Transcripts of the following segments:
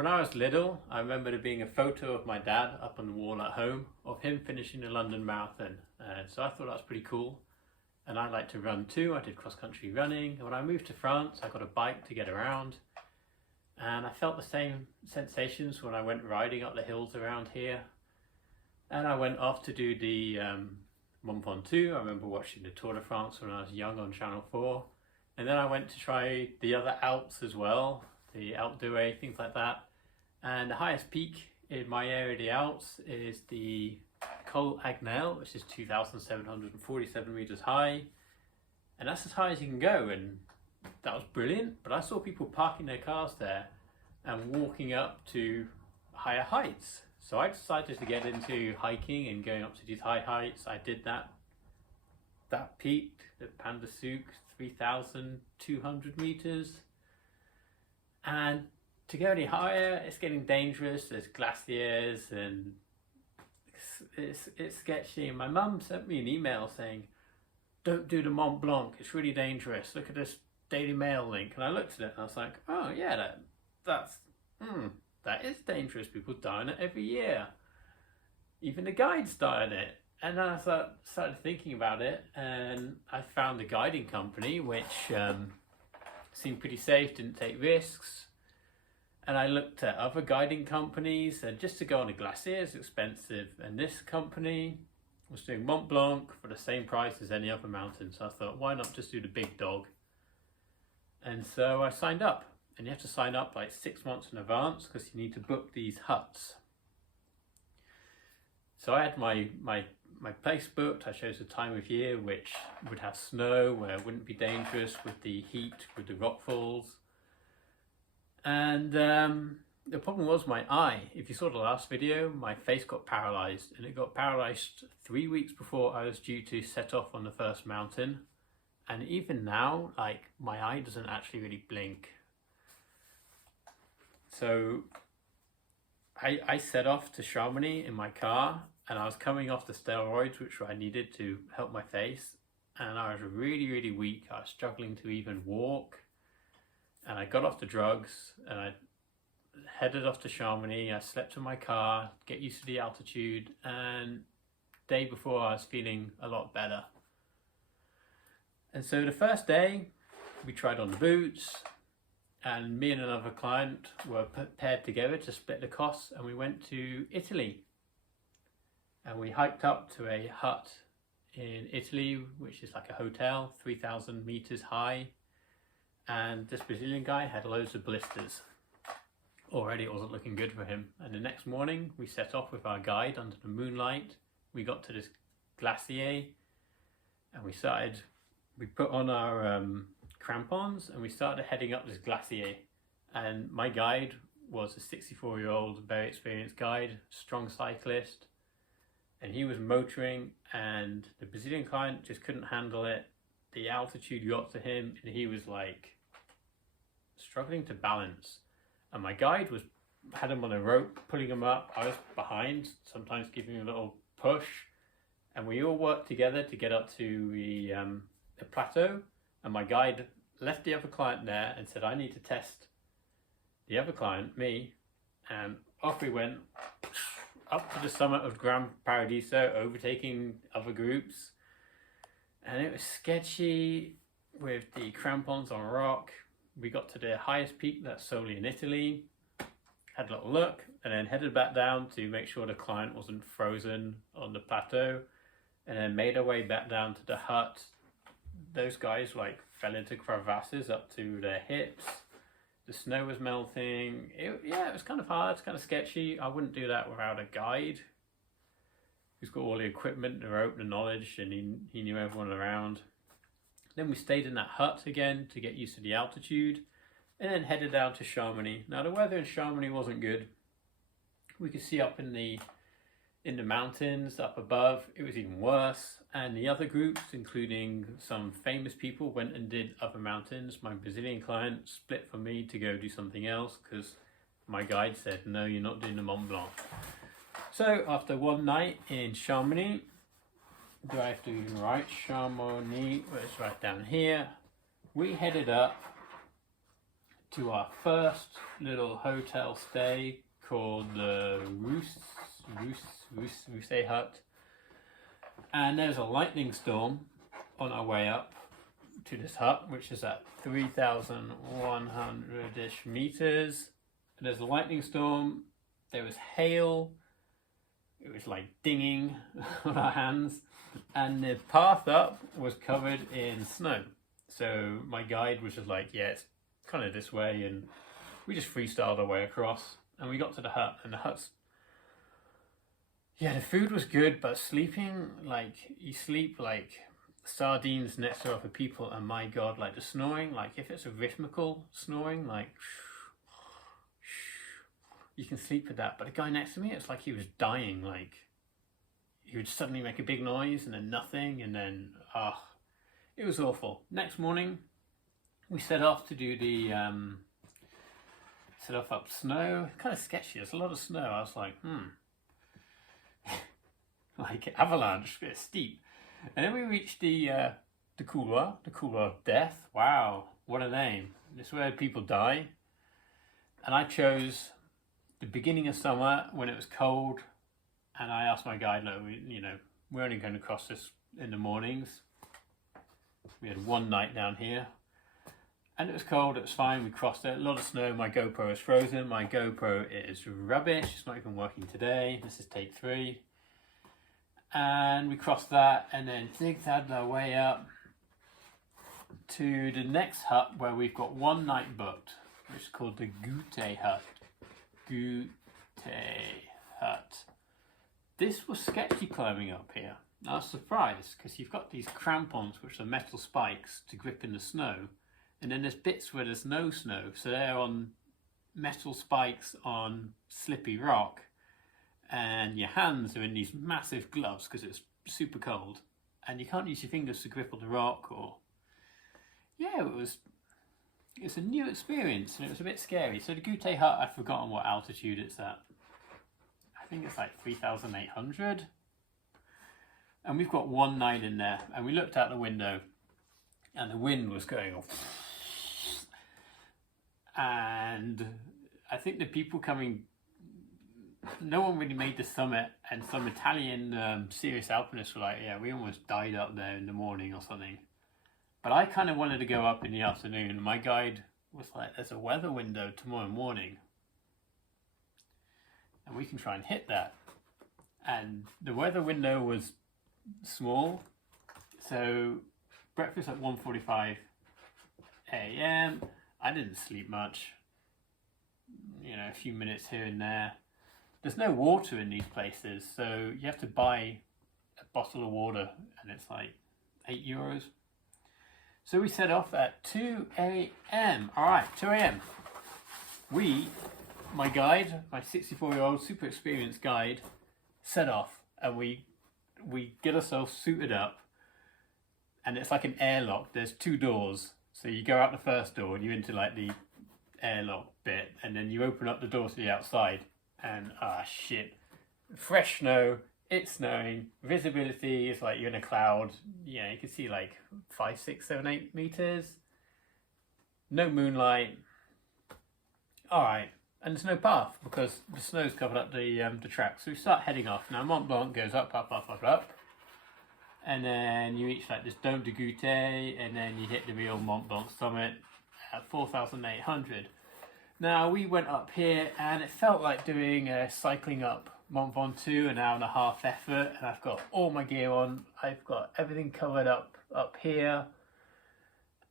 When I was little, I remember there being a photo of my dad up on the wall at home of him finishing the London Marathon. So I thought that was pretty cool. And I like to run too. I did cross-country running. When I moved to France, I got a bike to get around. And I felt the same sensations when I went riding up the hills around here. And I went off to do the Mont Blanc and I. I remember watching the Tour de France when I was young on Channel 4. And then I went to try the other Alps as well, the Alpe d'Huez, things like that. And the highest peak in my area of the Alps is the Col Agnel, which is 2,747 meters high. And that's as high as you can go. And that was brilliant. But I saw people parking their cars there and walking up to higher heights. So I decided to get into hiking and going up to these high heights. I did that. That peaked, the Panda Souk, 3,200 meters. And to go any higher, it's getting dangerous. There's glaciers and it's sketchy. And my mum sent me an email saying, don't do the Mont Blanc, it's really dangerous. Look at this Daily Mail link. And I looked at it and I was like, oh yeah, that is dangerous. People die on it every year. Even the guides die on it. And then I started thinking about it, and I found a guiding company which seemed pretty safe, didn't take risks. And I looked at other guiding companies, and just to go on a glacier is expensive. And this company was doing Mont Blanc for the same price as any other mountain. So I thought, why not just do the big dog? And so I signed up. And you have to sign up like 6 months in advance because you need to book these huts. So I had my place booked. I chose a time of year which would have snow, where it wouldn't be dangerous with the heat, with the rock falls. And the problem was my eye. If you saw the last video, my face got paralyzed, and it got paralyzed 3 weeks before I was due to set off on the first mountain. And even now, like, my eye doesn't actually really blink. So I set off to Chamonix in my car, and I was coming off the steroids which I needed to help my face, and I was really, really weak. I was struggling to even walk, and I got off the drugs and I headed off to Chamonix. I slept in my car, get used to the altitude, and the day before I was feeling a lot better. And so the first day we tried on the boots, and me and another client were paired together to split the costs, and we went to Italy. And we hiked up to a hut in Italy, which is like a hotel, 3,000 meters high. And this Brazilian guy had loads of blisters. Already it wasn't looking good for him. And the next morning we set off with our guide under the moonlight. We got to this glacier and we put on our crampons and we started heading up this glacier. And my guide was a 64-year-old, very experienced guide, strong cyclist. And he was motoring, and the Brazilian client just couldn't handle it. The altitude got to him and he was like struggling to balance. And my guide had him on a rope, pulling him up. I was behind, sometimes giving him a little push. And we all worked together to get up to the plateau. And my guide left the other client there and said, I need to test the other client, me. And off we went, up to the summit of Gran Paradiso, overtaking other groups. And it was sketchy with the crampons on rock. We got to the highest peak, that's solely in Italy. Had a little look and then headed back down to make sure the client wasn't frozen on the plateau. And then made our way back down to the hut. Those guys like fell into crevasses up to their hips. The snow was melting. It was kind of hard, it's kind of sketchy. I wouldn't do that without a guide who's got all the equipment, the rope, the knowledge, and he knew everyone around. Then we stayed in that hut again to get used to the altitude, and then headed down to Chamonix. Now the weather in Chamonix wasn't good. We could see up in the mountains up above, it was even worse. And the other groups, including some famous people, went and did other mountains. My Brazilian client split for me to go do something else because my guide said, no, you're not doing the Mont Blanc. So after one night in Chamonix, do I have to even write Chamonix? Well, it's right down here. We headed up to our first little hotel stay called the Ruse Hut. And there's a lightning storm on our way up to this hut, which is at 3,100-ish meters. And there's a lightning storm, there was hail, it was like dinging on our hands, and the path up was covered in snow. So my guide was just like, yeah, it's kind of this way, and we just freestyled our way across, and we got to the hut, and the hut's, yeah, the food was good, but sleeping, like, you sleep like sardines next to other people, and my god, like the snoring, like if it's a rhythmical snoring, like you can sleep with that, but the guy next to me, it's like he was dying, like he would suddenly make a big noise and then nothing, and then it was awful. Next morning we set off to do the set off up snow. Kind of sketchy, there's a lot of snow. I was like, like avalanche, a bit steep. And then we reached the couloir of death. Wow, what a name. It's where people die. And I chose the beginning of summer when it was cold, and I asked my guide, no, we're only going to cross this in the mornings. We had one night down here, and it was cold, it was fine, we crossed it, a lot of snow, my GoPro is frozen, my GoPro is rubbish, it's not even working today, this is take 3. And we crossed that, and then zigzagged our way up to the next hut where we've got one night booked, which is called the Goûter Hut. This was sketchy climbing up here. I was surprised because you've got these crampons, which are metal spikes to grip in the snow, and then there's bits where there's no snow, so they're on metal spikes on slippy rock, and your hands are in these massive gloves because it's super cold, and you can't use your fingers to grip on the rock. Or yeah, it's a new experience, and it was a bit scary. So the Goûter Hut, I've forgotten what altitude it's at. I think it's like 3,800. And we've got one night in there, and we looked out the window, and the wind was going off. And I think the people coming, no one really made the summit, and some Italian serious alpinists were like, yeah, we almost died up there in the morning or something. But I kind of wanted to go up in the afternoon. My guide was like, there's a weather window tomorrow morning, and we can try and hit that. And the weather window was small, so breakfast at 1:45 a.m. I didn't sleep much, a few minutes here and there. There's no water in these places, so you have to buy a bottle of water, and it's like €8. So we set off at 2 a.m. All right, 2 a.m. My guide, my 64-year-old super experienced guide, set off, and we get ourselves suited up, and it's like an airlock. There's 2 doors, so you go out the first door and you're into like the airlock bit, and then you open up the door to the outside, and shit, fresh snow. It's snowing. Visibility is like you're in a cloud. You can see like 5, 6, 7, 8 meters. No moonlight. All right, and there's no path because the snow's covered up the track. So we start heading off. Now Mont Blanc goes up, up, up, up, up, and then you reach like this Dôme de Goûter, and then you hit the real Mont Blanc summit at 4,800. Now we went up here, and it felt like doing cycling up Mont Ventoux, an hour and a half effort, and I've got all my gear on. I've got everything covered up here,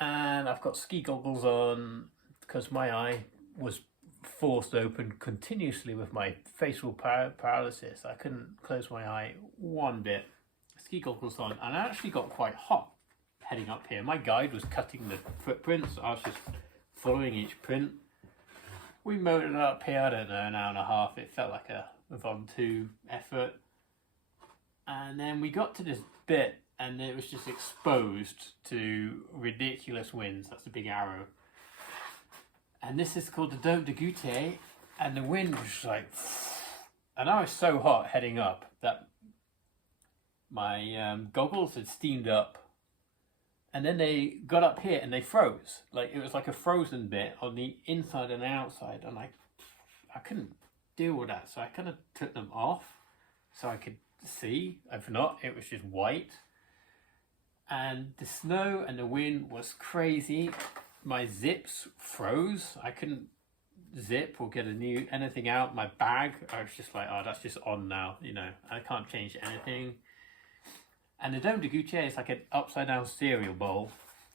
and I've got ski goggles on because my eye was forced open continuously with my facial paralysis. I couldn't close my eye one bit. Ski goggles on, and I actually got quite hot heading up here. My guide was cutting the footprints, I was just following each print. We motored up here, I don't know, an hour and a half. It felt like a Ventoux effort. And then we got to this bit, and it was just exposed to ridiculous winds. That's a big arrow. And this is called the Dôme de Goûter, and the wind was like, and I was so hot heading up that my goggles had steamed up, And then they got up here and they froze. Like it was like a frozen bit on the inside and the outside. And I couldn't deal with that. So I kind of took them off so I could see. If not, it was just white. And the snow and the wind was crazy. My zips froze. I couldn't zip or get anything out. My bag, I was just like, oh, that's just on now. You know, I can't change anything. And the dome de gouttière is like an upside down cereal bowl.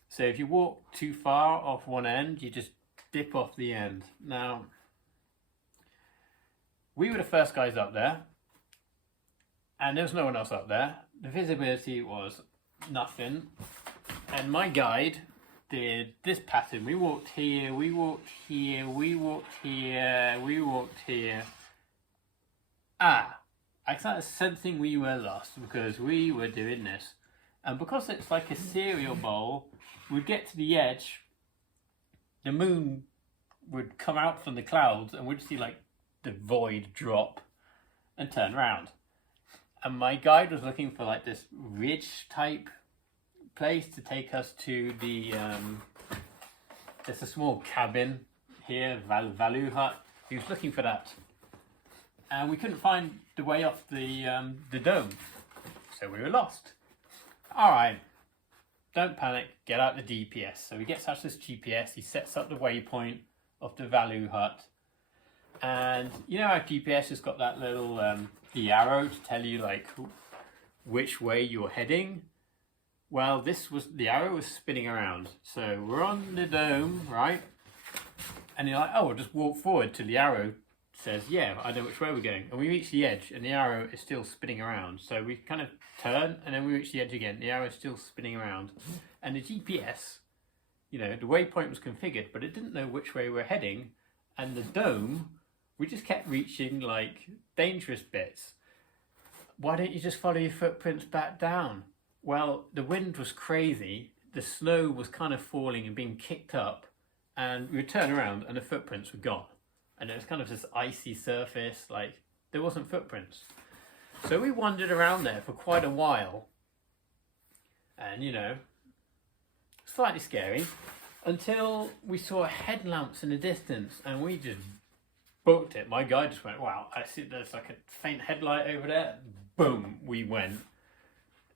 So if you walk too far off one end, you just dip off the end. Now, we were the first guys up there, and there was no one else up there. The visibility was nothing. And my guide did this pattern. We walked here, we walked here, we walked here, we walked here. I started sensing we were lost because we were doing this. And because it's like a cereal bowl, we'd get to the edge, the moon would come out from the clouds and we'd see like the void drop and turn around. And my guide was looking for like this ridge type place to take us to the, there's a small cabin here, Valu hut. He was looking for that. And we couldn't find the way off the dome, so we were lost. All right, don't panic, get out the GPS. So he gets out this GPS, he sets up the waypoint of the Valu hut. And you know our GPS has got that little, the arrow to tell you like which way you're heading? Well, the arrow was spinning around. So we're on the dome, right? And you're like, oh, we'll just walk forward till the arrow says, yeah, I know which way we're going. And we reach the edge and the arrow is still spinning around. So we kind of turn and then we reach the edge again. The arrow is still spinning around. And the GPS, you know, the waypoint was configured, but it didn't know which way we're heading. And the dome, we just kept reaching like dangerous bits. Why don't you just follow your footprints back down? Well, the wind was crazy. The snow was kind of falling and being kicked up. And we would turn around and the footprints were gone. And it was kind of this icy surface, like there wasn't footprints. So we wandered around there for quite a while. And you know, slightly scary, until we saw headlamps in the distance and we just booked it. My guy just went, wow, I see there's like a faint headlight over there. Boom, we went.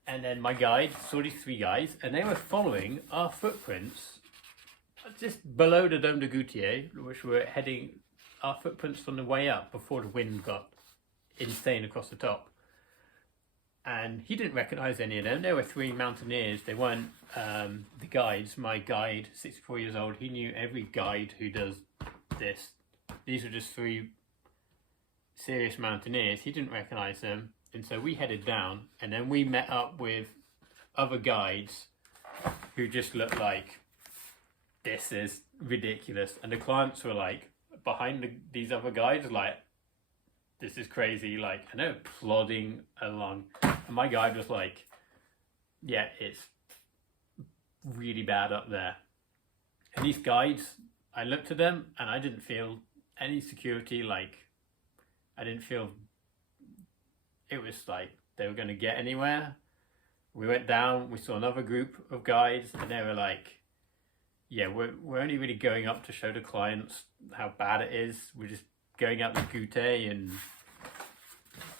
And then my guide saw these three guys and they were following our footprints just below the Dome de Gouttière, which were heading our footprints on the way up before the wind got insane across the top. And he didn't recognize any of them. There were three mountaineers. They weren't the guides. My guide, 64 years old, he knew every guide who does this. These were just three serious mountaineers. He didn't recognize them. And so we headed down and then we met up with other guides who just looked like, this is ridiculous. And the clients were like, behind these other guys, like, this is crazy, like, and they're plodding along. And my guide was like, yeah, it's really bad up there. And these guides, I looked at them and I didn't feel any security, like, I didn't feel it was like they were going to get anywhere. We went down, we saw another group of guides and they were like, yeah, we're only really going up to show the clients how bad it is. We're just going up the Gouttière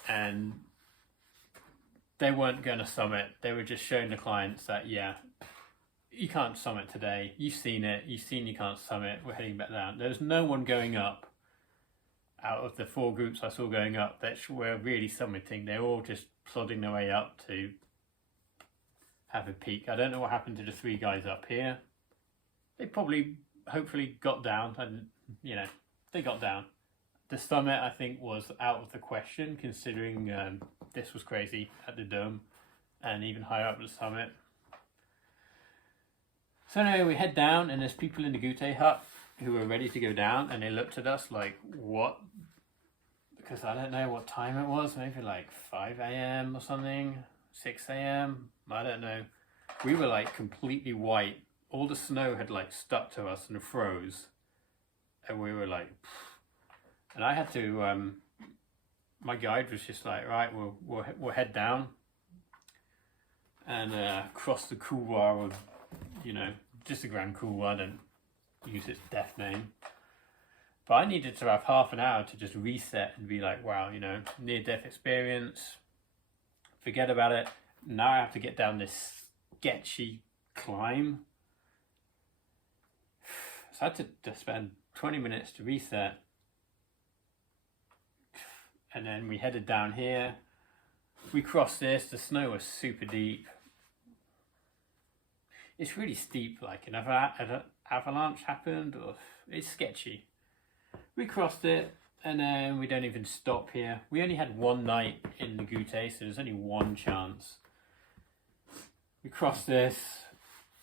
and they weren't going to summit. They were just showing the clients that, yeah, you can't summit today. You've seen it. You've seen you can't summit. We're heading back down. There's no one going up out of the four groups I saw going up that were really summiting. They're all just plodding their way up to have a peek. I don't know what happened to the three guys up here. They probably, hopefully got down and, you know, they got down. The summit, I think, was out of the question considering this was crazy at the dome and even higher up the summit. So anyway, we head down and there's people in the Gouttière hut who were ready to go down and they looked at us like, what? Because I don't know what time it was, maybe like 5 a.m. or something, 6 a.m. I don't know. We were like completely white. All the snow had like stuck to us and froze. And we were like, pfft. And I had to, my guide was just like, right, we'll head down and cross the couloir of you know, just a Grand Cru. I don't use its deaf name. But I needed to have half an hour to just reset and be like, wow, you know, near-death experience, forget about it. Now I have to get down this sketchy climb. So I had to spend 20 minutes to reset. And then we headed down here. We crossed this, the snow was super deep. It's really steep, like an avalanche happened, or it's sketchy. We crossed it, and then we don't even stop here. We only had one night in the Goutte, so there's only one chance. We crossed this,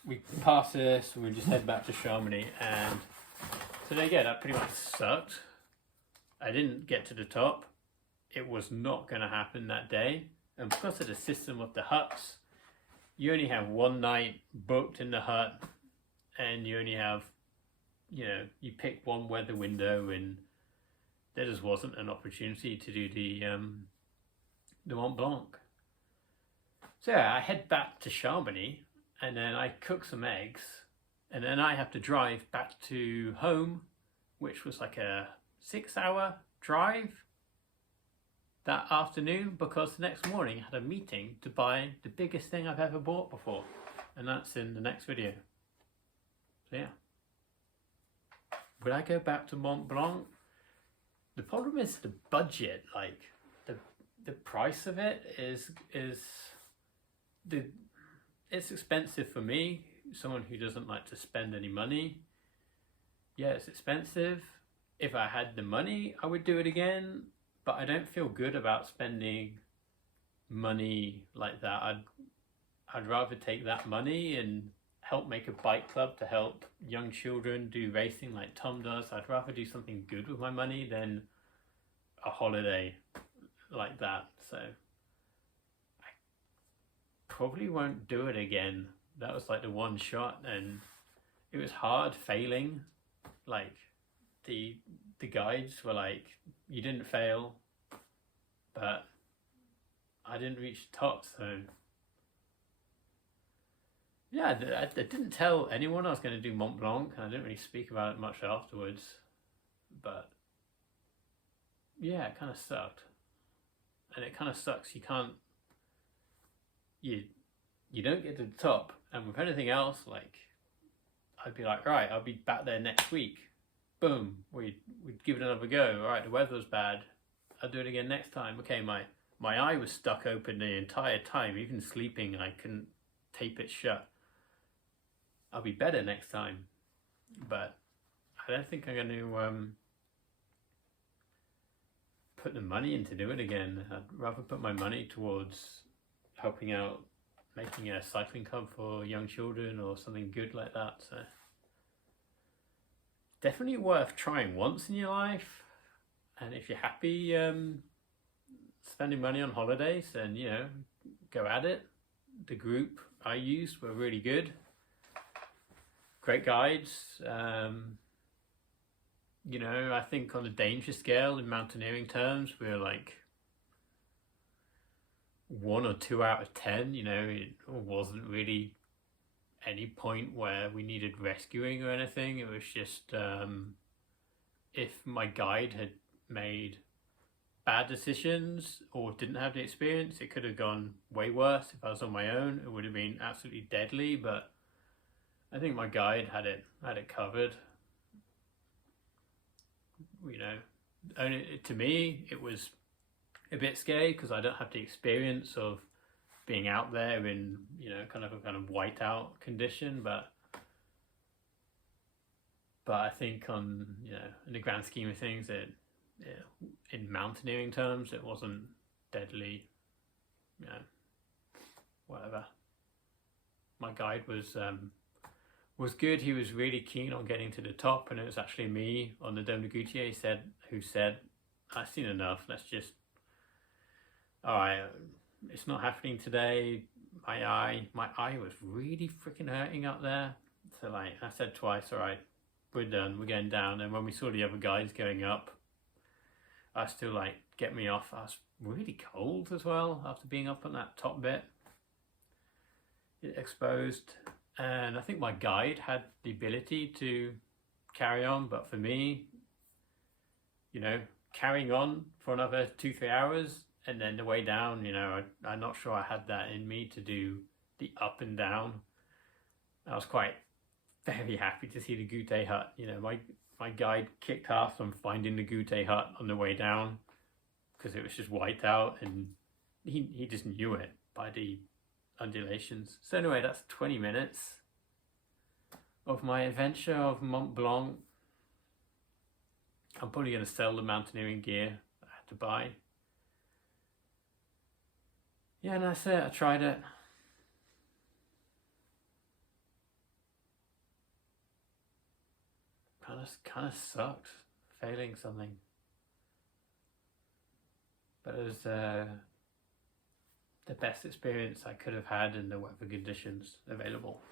we passed this, and we just head back to Chamonix. And so there you go, that pretty much sucked. I didn't get to the top. It was not going to happen that day. And because of the system of the huts, you only have one night booked in the hut, and you only have, you know, you pick one weather window, and there just wasn't an opportunity to do the Mont Blanc. So yeah, I head back to Chamonix, and then I cook some eggs, and then I have to drive back to home, which was like a 6-hour drive that afternoon, because the next morning I had a meeting to buy the biggest thing I've ever bought before, and that's in the next video. So yeah. Would I go back to Mont Blanc? The problem is the budget. Like the price of it is it's expensive for me, someone who doesn't like to spend any money. Yeah, it's expensive. If I had the money, I would do it again, but I don't feel good about spending money like that. I'd rather take that money and help make a bike club to help young children do racing like Tom does. I'd rather do something good with my money than a holiday like that. So I probably won't do it again. That was like the one shot, and it was hard failing. Like the guides were like, you didn't fail, but I didn't reach the top. So yeah, I didn't tell anyone I was going to do Mont Blanc. I didn't really speak about it much afterwards, but yeah, it kind of sucked. And it kind of sucks. You don't get to the top. And with anything else, like, I'd be like, right, I'll be back there next week. Boom, we'd give it another go. All right, the weather was bad. I'll do it again next time. Okay, my eye was stuck open the entire time. Even sleeping, I couldn't tape it shut. I'll be better next time, but I don't think I'm going to put the money in to do it again. I'd rather put my money towards helping out, making a cycling club for young children or something good like that. So definitely worth trying once in your life. And if you're happy spending money on holidays, then, you know, go at it. The group I used were really good. Great guides. You know, I think on a danger scale in mountaineering terms, we're like 1 or 2 out of 10. You know, it wasn't really any point where we needed rescuing or anything. It was just if my guide had made bad decisions or didn't have the experience, it could have gone way worse. If I was on my own, it would have been absolutely deadly, but I think my guide had it covered. You know, only to me it was a bit scary because I don't have the experience of being out there in, you know, kind of whiteout condition, but I think on, you know, in the grand scheme of things, in mountaineering terms, it wasn't deadly. You know, whatever. My guide was good. He was really keen on getting to the top, and it was actually me on the Dôme de Goutier who said, I've seen enough, let's just, alright, it's not happening today. My eye was really freaking hurting up there. So like, I said twice, alright, we're done, we're going down. And when we saw the other guys going up, I was still like, get me off. I was really cold as well after being up on that top bit. It exposed. And I think my guide had the ability to carry on, but for me, you know, carrying on for another 2-3 hours and then the way down, you know, I'm not sure I had that in me to do the up and down. I was quite very happy to see the Gute hut. You know, my guide kicked ass on finding the Gute hut on the way down because it was just white out, and he just knew it by the undulations. So anyway, that's 20 minutes of my adventure of Mont Blanc. I'm probably going to sell the mountaineering gear I had to buy. Yeah, and that's it. I tried it. Kind of sucked failing something, but it was the best experience I could have had in the weather conditions available.